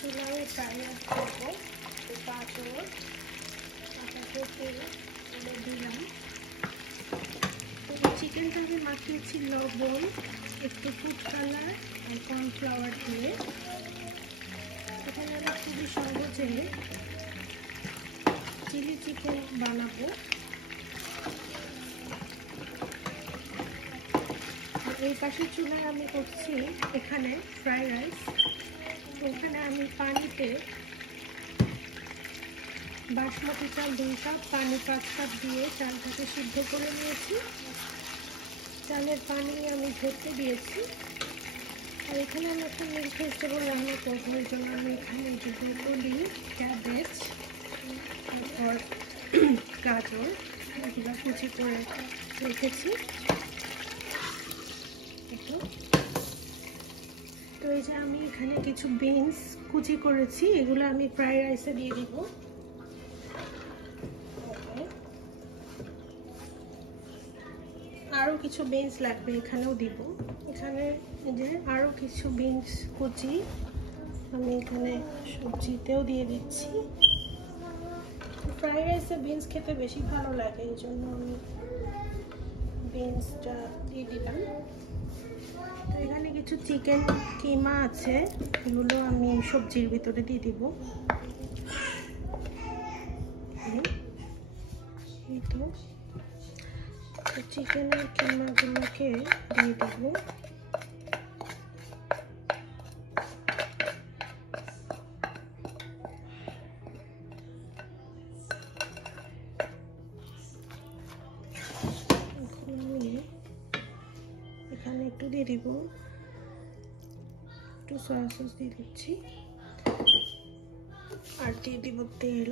চুলায় ফ্রাই করবো। গাজর দিলাম। চিকেনটা আমি মাখিয়েছি লবণ, একটু ফুড কালার আর কর্নফ্লাওয়ার দিয়ে। এখানে আমি খুবই সহজে চিলি চিকেন বানাবো। আর এই পাশের চুলায় আমি করছি এখানে ফ্রাইড রাইস। ওখানে আমি পানিতে বাসমতি চাল 2 কাপ, পানি 5 কাপ দিয়ে চালটাকে সিদ্ধ করে নিয়েছি। চালের পানি আমি ধরতে দিয়েছি। আর এখানে আমি একটা মিল্ক ভেজিটেবল রান্না করবো। এর জন্য আমি এখানে যে ব্রোকলি, ক্যাবেজ, তারপর গাজর এগুলো কুচি করে রেখেছি। তো এই যে আমি এখানে কিছু বিনস কুচি করেছি, এগুলো আমি ফ্রাইড রাইসে দিয়ে দিব। আরও কিছু বিনস লাগবে, এখানেও দিব। এখানে যে আরও কিছু বিনস কুচি আমি এখানে সবজিতেও দিয়ে দিচ্ছি। ফ্রাইড রাইসে বিনস খেতে বেশি ভালো লাগে, এই জন্য আমি বিনসটা দিয়ে দিলাম। তো এখানে কিছু চিকেন কিমা আছে, এগুলো আমি সবজির ভিতরে দিয়ে দিব। এই তো চিকেনের কিমাগুলোকে দিয়ে দিব। এখানে একটু দিয়ে দিব, একটু সয়া সস দিয়ে দিচ্ছি, আর দিয়ে দিব তেল।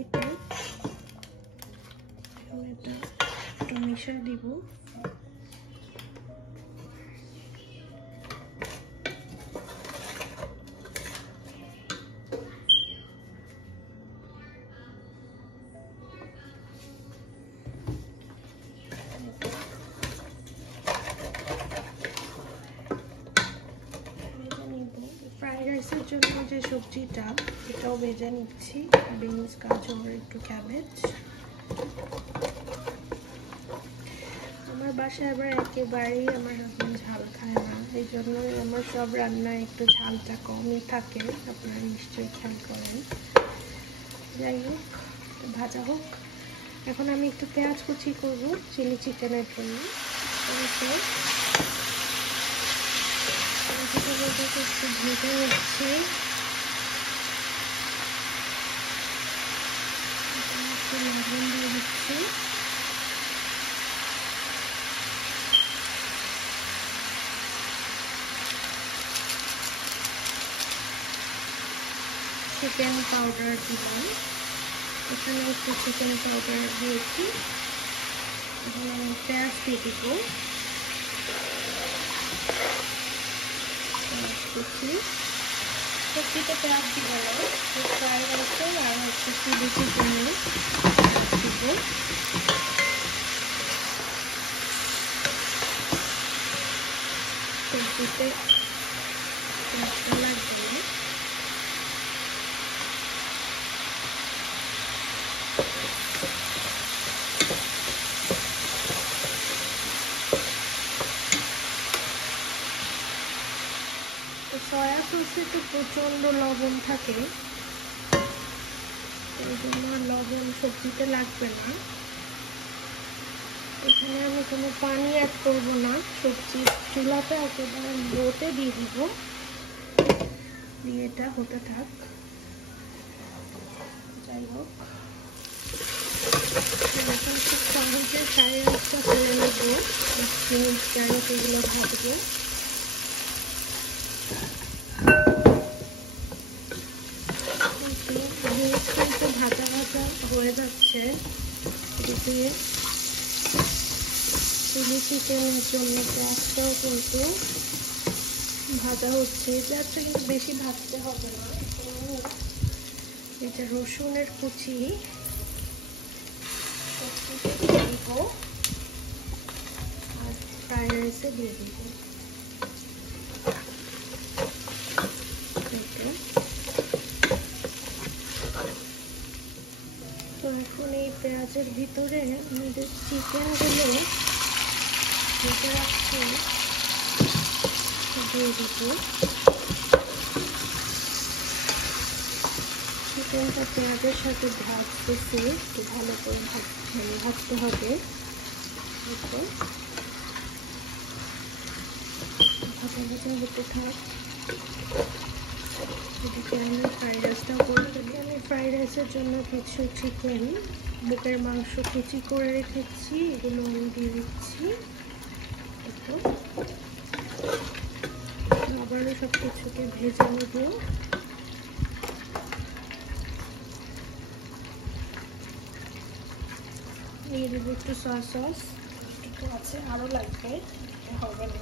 এটা একটু মিশিয়ে দিব। ফ্রাইড রাইসের জন্য যে সবজিটা, এটাও ভেজে নিচ্ছি। বিনস, গাজর, একটু ক্যাবেজ। আমার বাসায় আবার একেবারেই আমার হাজবেন্ড ঝাল খায় না, এই জন্যই আমার সব রান্নায় একটু ঝালটা কমই থাকে। আপনারা নিশ্চয়ই খেয়াল করেন। যাই হোক, ভাজা হোক। এখন আমি একটু পেঁয়াজ কুচি করবো চিলি চিকেনের জন্য। একটু ভেজে নিচ্ছি। লবণ দিয়ে দিচ্ছি। চিকেন পাউডার দিলাম, এখানে একটু চিকেন পাউডার দিয়েছি। এখানে আমি পেঁয়াজ দিয়ে দিব, সবজিতে পেঁয়াজ দিব না, ফ্রাইড রাইসে আর হচ্ছে চিলি চিকেনে দিব। সবজিতে লাগবে না। সয়া সসে তো প্রচন্ড লবণ থাকে, এই জন্য লবণ সবজিতে লাগবে না। এখানে আমি কোনো পানি অ্যাড করবো না, সবজি চুলাতে একেবারে লোতে দিয়ে দিব, দিয়ে এটা হতে থাক। যাই হোক, এখন খুব সহজে ফ্রাইড রাইসটা করে নেব। 1 মিনিট জানি এগুলো ভাজবো। ভাজা ভাজা হয়ে যাচ্ছে। এদিকে চিলি চিকেনের জন্য পেঁয়াজটাও কিন্তু ভাজা হচ্ছে। পেঁয়াজটা কিন্তু বেশি ভাজতে হবে না। এটা রসুনের কুচি দিব আর ফ্রাইড রাইসে দিয়ে দিব। তো এখন এই পেঁয়াজের ভিতরে আমাদের চিকেনগুলো ভেজে রাখছি দিয়ে দিব। চিকেনটা পেঁয়াজের সাথে ভাজতেছি, একটু ভালো করে ভাজতে হবে। ভাজা ভাজা হতে থাক। এদিকে আমি ফ্রাইড রাইসটাও করে দেবো। আমি ফ্রাইড রাইসের জন্য কিছু চিকেন বুকের মাংস কুচি করে রেখেছি, এগুলো আমি দিয়ে দিচ্ছি। আবারও সব কিছুকে ভেজে নেব। দিয়ে দেবো একটু সয়া সস, একটু আছে আরও লাগবে, হবে না।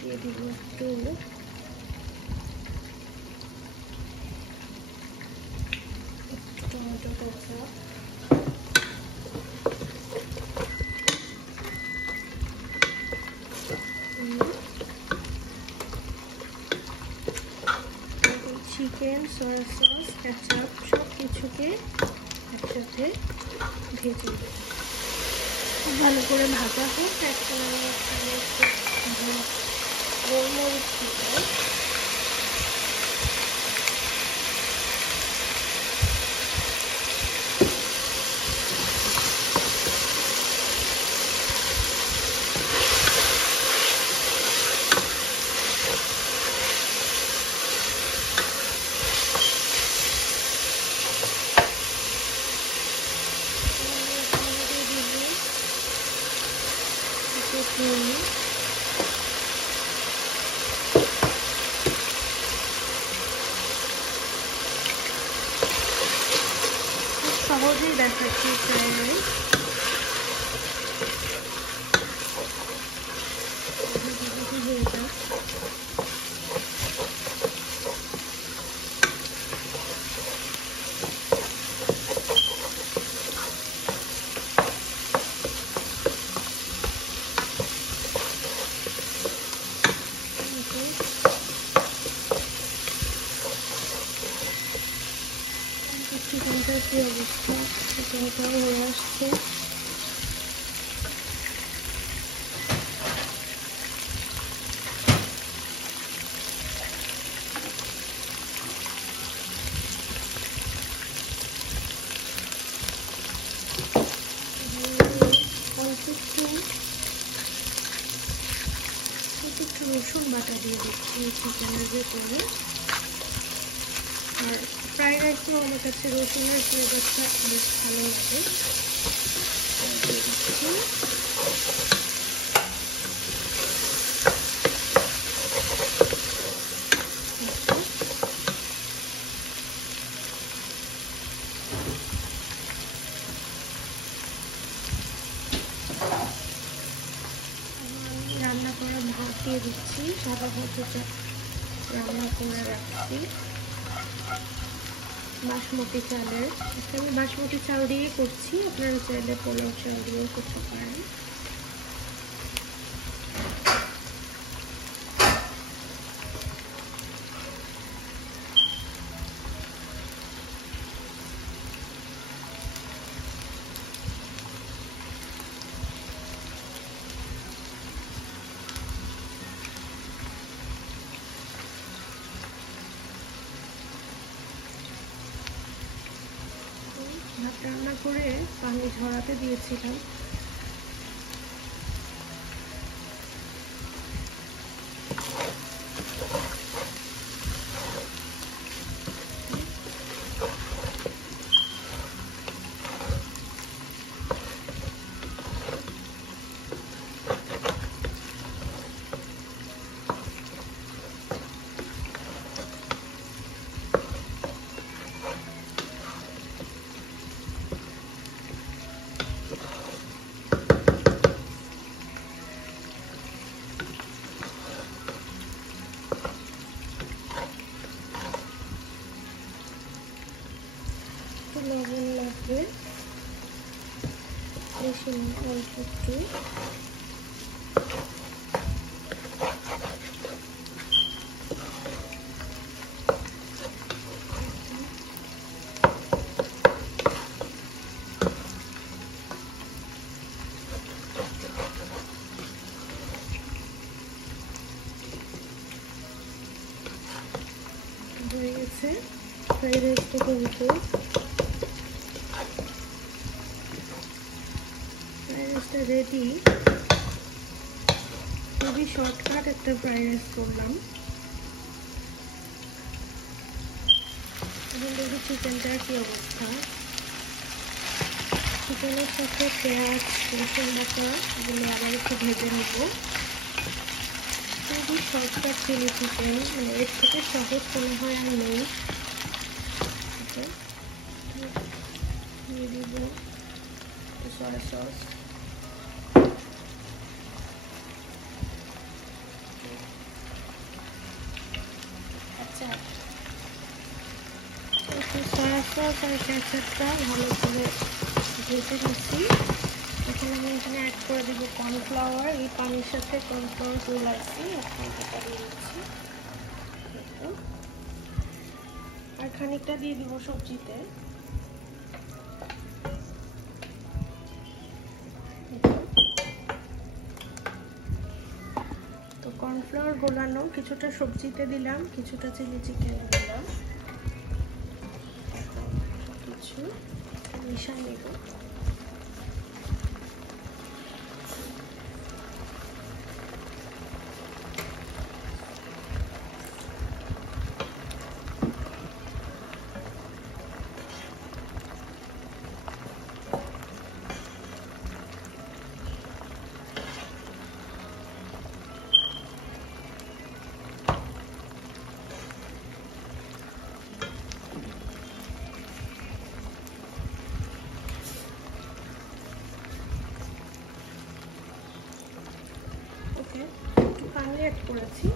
দিয়ে দিব একটু টমেটো কুচা, চিকেন, সয়া সস, কেচাপ সব কিছুকে একসাথে ভেজে ভালো করে ভাজা হোক। এখন আমি এখানে গোলমরিচ দিব। সহজেই দেখাচ্ছি ফ্রাইড রাইস। চিকেনটার কি অবস্থা, চিকেনটাও হয়ে আসছে। একটু রসুন বাটা দিয়ে দিচ্ছি চিকেনের ভেতরে। আর ফ্রাইড রাইসও আমার কাছে রসুনের ফ্লেভারটা বেশ ভালো লাগে। দিয়ে দিচ্ছি রান্না করা ভাত দিয়ে দিচ্ছি। সাদা ভাত যেটা রান্না করে রাখছি বাসমতি চালের। আমি বাসমতি চাল দিয়ে করছি, আপনারা চাইলে পোলাও চাল দিয়েও করতে পারেন। ভাত রান্না করে পানি ঝরাতে দিয়েছিলাম। বেশি অল্প একটু। হয়ে গেছে ফ্রাইড রাইসটা কিন্তু। ফ্রাইড রাইসটা রেডি। খুবই শর্টকাট একটা ফ্রাইড রাইস করলাম। এখন দেখি চিকেনটার কি অবস্থা। চিকেনের সাথে পেঁয়াজ, রসুন বাটা এগুলো আবার একটু ভেজে নেব। খুবই শর্টকাট চিলি চিকেন, মানে এর থেকে সহজ মনে হয় আর নেই। দিয়ে দিব সয়া সস। আচ্ছা, একটু সয়া সস আর কেচাপটা ভালো করে ভেজে নিচ্ছি। এখন আমি এখানে অ্যাড করে দেবো কর্নফ্লাওয়ার। এই পানির সাথে কর্নফ্লাওয়ার গুলাইছি, এখন এটা দিয়ে দিচ্ছি। আর খানিকটা দিয়ে দিব সবজিতে। তো কর্নফ্লাওয়ার গোলানো কিছুটা সবজিতে দিলাম, কিছুটা চিলি চিকেন দিলাম। কিছু মিশিয়ে নেব। একটু পানি অ্যাড করেছি,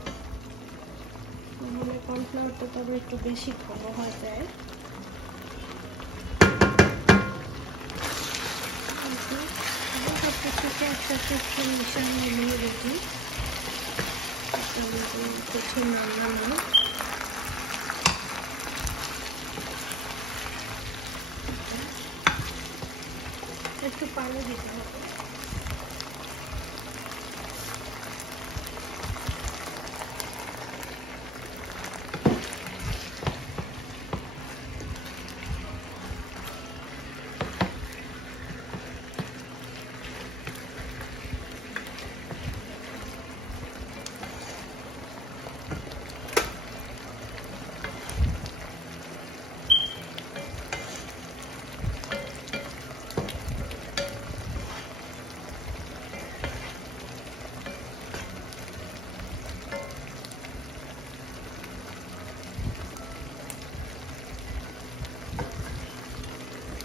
তাহলে কর্নফ্লাওয়ারটা তবে একটু বেশি ঘন হয়ে যায়। সবকিছুকে একসাথে একটু মিশিয়ে নিয়ে রেখি। কিছু নামানো। একটু পানি দিতে হবে।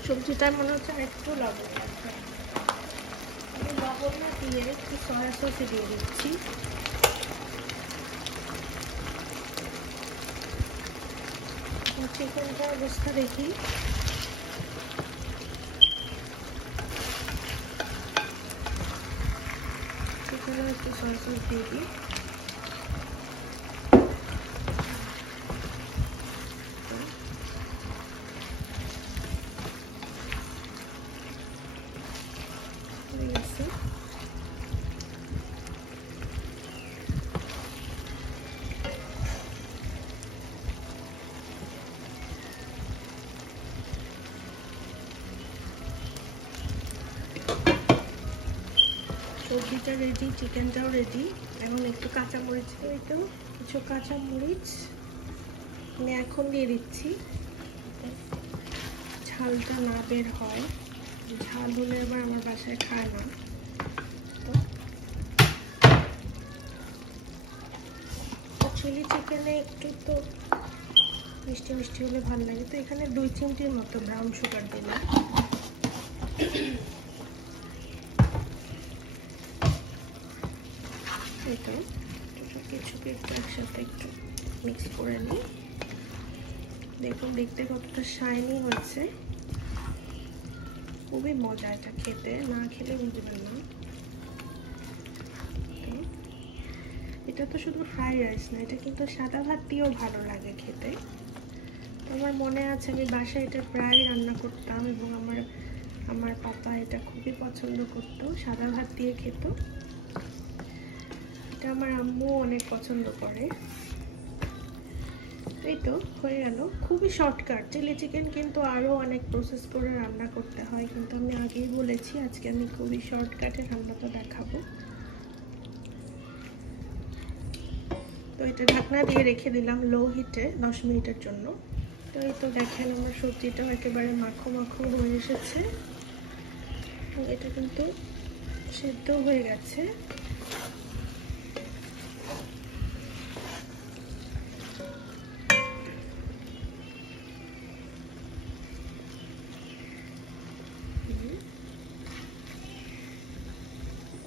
সবজিটা মনে হচ্ছে একটু লবণ লাগবে। আমি লবণ না দিয়ে একটু সয়া সস দিয়ে দিচ্ছি। চিকেনটার অবস্থা দেখি। চিকেনে একটু সয়া সস দিয়ে দিই। সবজিটা রেডি, চিকেনটাও রেডি। এখন একটু কাঁচামরিচ দিই, কিছু কাঁচামরিচ আমি এখন দিয়ে দিচ্ছি, ঝালটা না বের হয়। ঝাল হলে এবার আমার বাসায় খায় না। চিলি চিকেনে একটু তো মিষ্টি মিষ্টি হলে ভালো লাগে, তো এখানে 2 চিমটির মতো ব্রাউন সুগার দিলাম। কিছুকে একটু একসাথে একটু মিক্স করে নিই। দেখুন দেখতে কতটা শাইনি হয়েছে। খুবই মজা এটা খেতে, না খেলে বুঝবেন না। এটা তো শুধু ফ্রাইড রাইস না, এটা কিন্তু সাদা ভাত দিয়েও ভালো লাগে খেতে। আমার মনে আছে আমি বাসায় এটা প্রায় রান্না করতাম এবং আমার পাপা এটা খুবই পছন্দ করতো, সাদা ভাত দিয়ে খেত। এটা আমার আম্মু অনেক পছন্দ করে। এই তো হয়ে গেল, খুবই শর্টকাট। চিলি চিকেন কিন্তু আরও অনেক প্রসেস করে রান্না করতে হয়, কিন্তু আমি আগেই বলেছি আজকে আমি খুবই শর্টকাটে রান্নাটা দেখাবো। তো এটা ঢাকনা দিয়ে রেখে দিলাম লো হিটে 10 মিনিটের জন্য। তো এই তো দেখেন আমার সবজিটাও একেবারে মাখো মাখো হয়ে এসেছে, এটা কিন্তু সিদ্ধ হয়ে গেছে।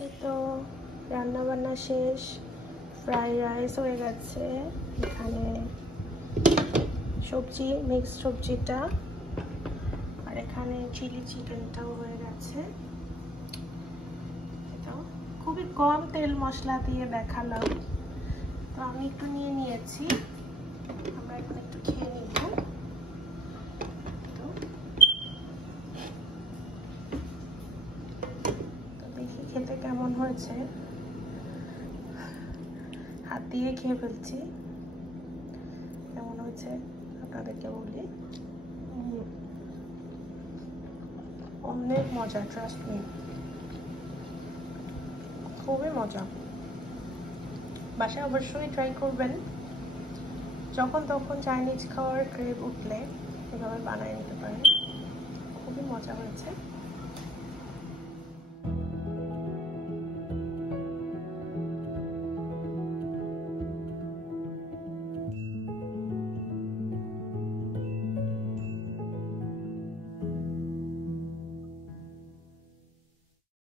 এই তো রান্না বান্না শেষ, ফ্রাইড রাইস হয়ে গেছে, এখানে সবজি মিক্স সবজিটা, আর এখানে চিলি চিকেনটাও হয়ে গেছে। এটা খুবই কম তেল মশলা দিয়ে দেখালাম, তো আমি একটু নিয়ে নিয়েছি, আমরা এখন একটু খেয়ে নিব। তো দেখি খেতে কেমন হয়েছে, হাত দিয়ে খেয়ে ফেলছি, কেমন হয়েছে আপনাদেরকে বলি। অনেক মজা, ট্রাস্ট মি, খুবই মজা। বাসায় অবশ্যই ট্রাই করবেন, যখন তখন চাইনিজ খাওয়ার ক্রেভ উঠলে এভাবে বানিয়ে নিতে পারেন, খুবই মজা হয়েছে।